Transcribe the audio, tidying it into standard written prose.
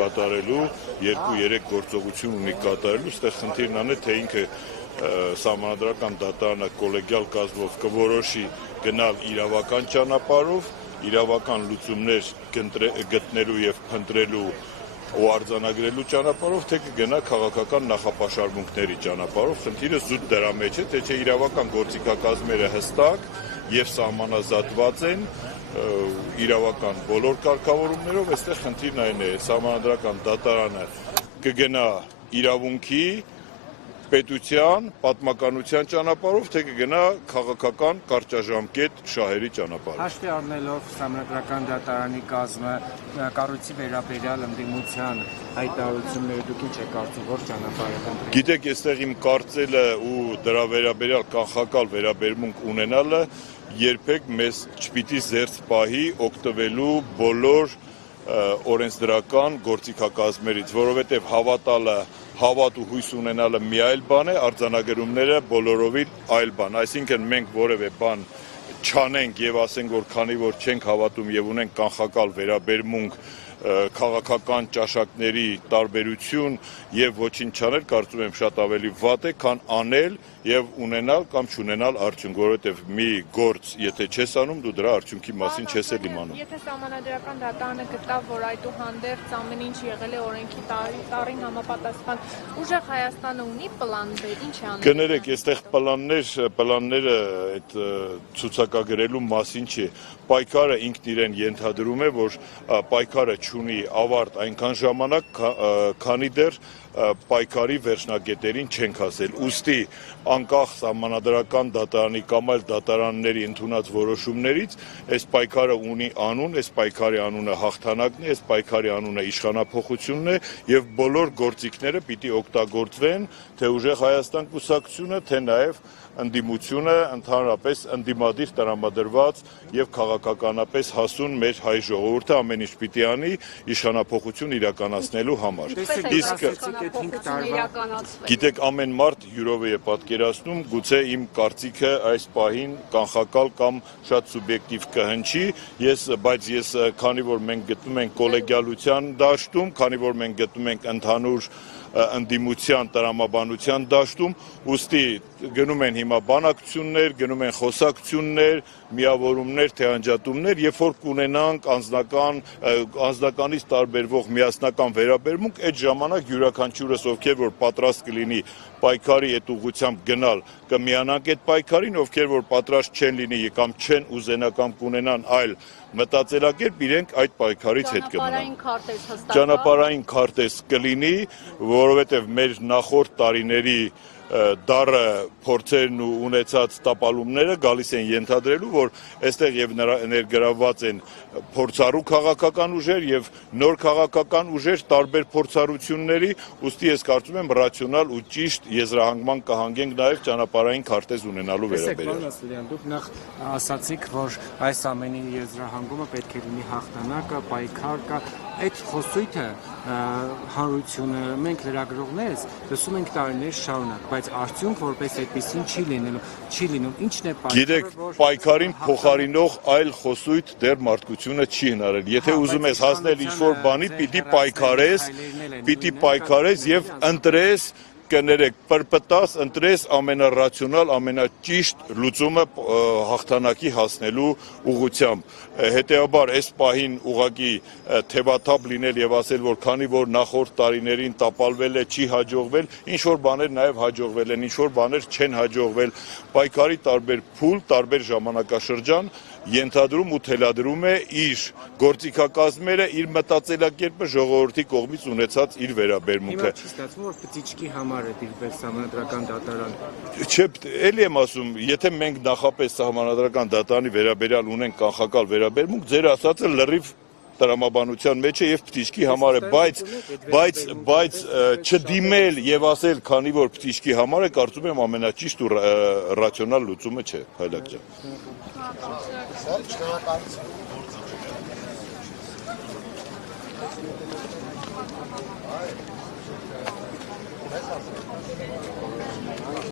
կատարելու, 2-3 գործողություն ունի կատարելու, ստեղ խնդիրն ան է, թե ինքը սահմանադրական դատարանը կոլեգիալ կազմով կորոշի գնալ իրավական ճանապարհով, իրավական լուծումներ գտնելու եւ փնտրելու ու արձանագրելու ճանապարհով, թե կգնա քաղաքական նախապաշարմունքների ճանապարհով, խնդիրը զուտ դրա մեջ է, թե չէ իրավական գործիքակազմերը հստակ եւ սահմանազատված են իրավական բոլոր կարգավորումներով, այստեղ խնդիրն այն է, սահմանադրական դատարանը կգնա իրավունքի, պետության, պատմականության ճանապարհով, թե կգնա քաղաքական կարճաժամկետ շահերի ճանապարհով։ Հաշվի առնելով սահմանադրական դատարանի կազմը, կառույցի վերաբերյալ ընդդիմության հայտարարությունները դուք ինչ եք կարծում, որ ճանապարհ եք ընտրել։ Գիտեք, այստեղ իմ կարծելը ու դրա վերաբերյալ կանխակալ վերաբերմունք ունենալը երբեք մեզ չպիտի զերծ պահի օգտվելու բոլոր օրենսդրական գործիքակազմերից, որովհետև հավատալը, հավատ ու հույս ունենալը մի այլ բան է, արձանագրումները բոլորովին այլ բան, այսինքն մենք որևէ բան չանենք եւ ասենք, որ քանի որ չենք հավատում եւ ունենք կանխակալ վերաբերմունք քաղաքական ճաշակների տարբերություն եւ ոչինչ չանել, կարծում եմ շատ ավելի վատ է, քան անել եւ ունենալ կամ չունենալ արդյունք, որովհետեւ մի գործ, եթե չես անում, դու դրա արդյունքի մասին չես էլ իմանում։ Եթե սահմանադրական դատարանը գտավ, որ այդուհանդերձ ամեն ինչ եղել է օրենքի տարին համապատասխան, ուժեղ Հայաստանը ունի պլան B, ինչ է անում։ Կներեք, այստեղ պլանները այդ ցուցակագրելու մասին չի։ Պայքարը ինքն իրեն ենթադրում է, որ պայքարը չունի ավարտ այնքան ժամանակ, քանի դեռ պայքարի վերջնակետերին չենք հասել։ Ուստի անկախ սահմանադրական դատարանի կամ այլ դատարանների ընդունած որոշումներից այս պայքարը ունի անուն, այս պայքարի անունը հաղթանակն է, այս պայքարի անունը իշխանափոխությունն է եւ բոլոր գործիքները պիտի օգտագործվեն, թե ուժեղ Հայաստան կուսակցությունը, թե նաեւ ընդդիմությունը, ընդհանրապես ընդդիմադիր տրամադրված եւ քաղաքականապես հասուն մեր հայ ժողովուրդը ամեն ինչ պիտի անի իշխանափոխություն իրականացնելու համար։ Իսկ գիտեք, ամեն մարդ յուրով է պատկերացնում, գուցե իմ կարծիքը այս պահին կանխակալ կամ շատ սուբյեկտիվ կհնչի, բայց ես քանի որ մենք գտնում ենք կոլեգիալության դաշտում, քանի որ մենք գտնում ենք ընդհանուր ընդդիմության տրամաբանության դաշտում, ուստի գնում են հիմա բանակցություններ, գնում են խոսակցություններ, միավորումներ, թե անջատումներ, երբ որ կունենանք անձնականից տարբերվող միասնական վերաբերմունք, այդ ժամանակ յուրաքանչյուրս ովքեր որ պատրաստ կլինի պայքարի այդ ուղղությամբ գնալ, կմիանանք այդ պայքարին, ովքեր որ պատրաստ չեն լինի կամ չեն ուզենա կամ կունենան այլ մտածելակերպ, իրենք այդ պայքարից հետ կմնան։ Ճանապարհային քարտեզ կլինի, որովհետև մեր նախորդ տարիների դառը փորձերն ու ունեցած տապալումները գալիս են ենթադրելու, որ այստեղ եւ ներգրավված են փորձառու քաղաքական ուժեր եւ նոր քաղաքական ուժեր տարբեր փորձառությունների, ուստի ես կարծում եմ ռացիոնալ ու ճիշտ եզրահանգման կհանգենք նաեւ ճանապարհային քարտեզ ունենալու վերաբերյալ։ Դուք նախ ասացիք, որ այս ամենի եզրահանգումը պետք է լինի հաղթանակը, պայքար կա, այդ խոսույթը հանրությունը մենք լրագրողներս լսում ենք տարիներ շարունակ, բայց արդյունք որպես այդպեսին չի լինում, ինչն է Գիտեք, պայքարին փոխարինող այլ խոսույթ դեռ մարդկությունը չի հնարել։ Եթե ուզում ես հասնել ինչ-որ բանի, պիտի պայքարես եւ ընտրես, կներեք, պրպտաս, ընտրես ամենառացիոնալ, ամենաճիշտ լուծումը հաղթանակի հասնելու ուղղությամբ։ Հետեւաբար այս պահին ուղղակի թևաթափ լինել եւ ասել, որ քանի որ նախորդ տարիներին տապալվել է, չի հաջողվել, ինչ որ բաներ նաեւ հաջողվել են, ինչ որ բաներ չեն հաջողվել, պայքարի տարբեր փուլ, տարբեր ժամանակաշրջան ենթադրում ու թելադրում է իր գործիքակազմերը, իր մտածելակերպը ժողովրդի կողմից ունեցած իր վերաբերմունքը։ Հիմա չի ստացվում, որ պտիչքի համար է դիրվել սահմանադրական դատարան։ Չէ, էլի եմ ասում, եթե մենք նախապես սահմանադրական դատարանի վերաբերյալ ունենք կանխակալ վերաբերմունք, ձեր ասածը լրիվ տրամաբանության մեջ է եւ պտիչքի համար է, բայց չդիմել եւ ասել, քանի որ պտիչքի համար է, կարծում եմ ամենաճիշտ ու ռացիոնալ լուծումը չէ, Հայլակ ջան։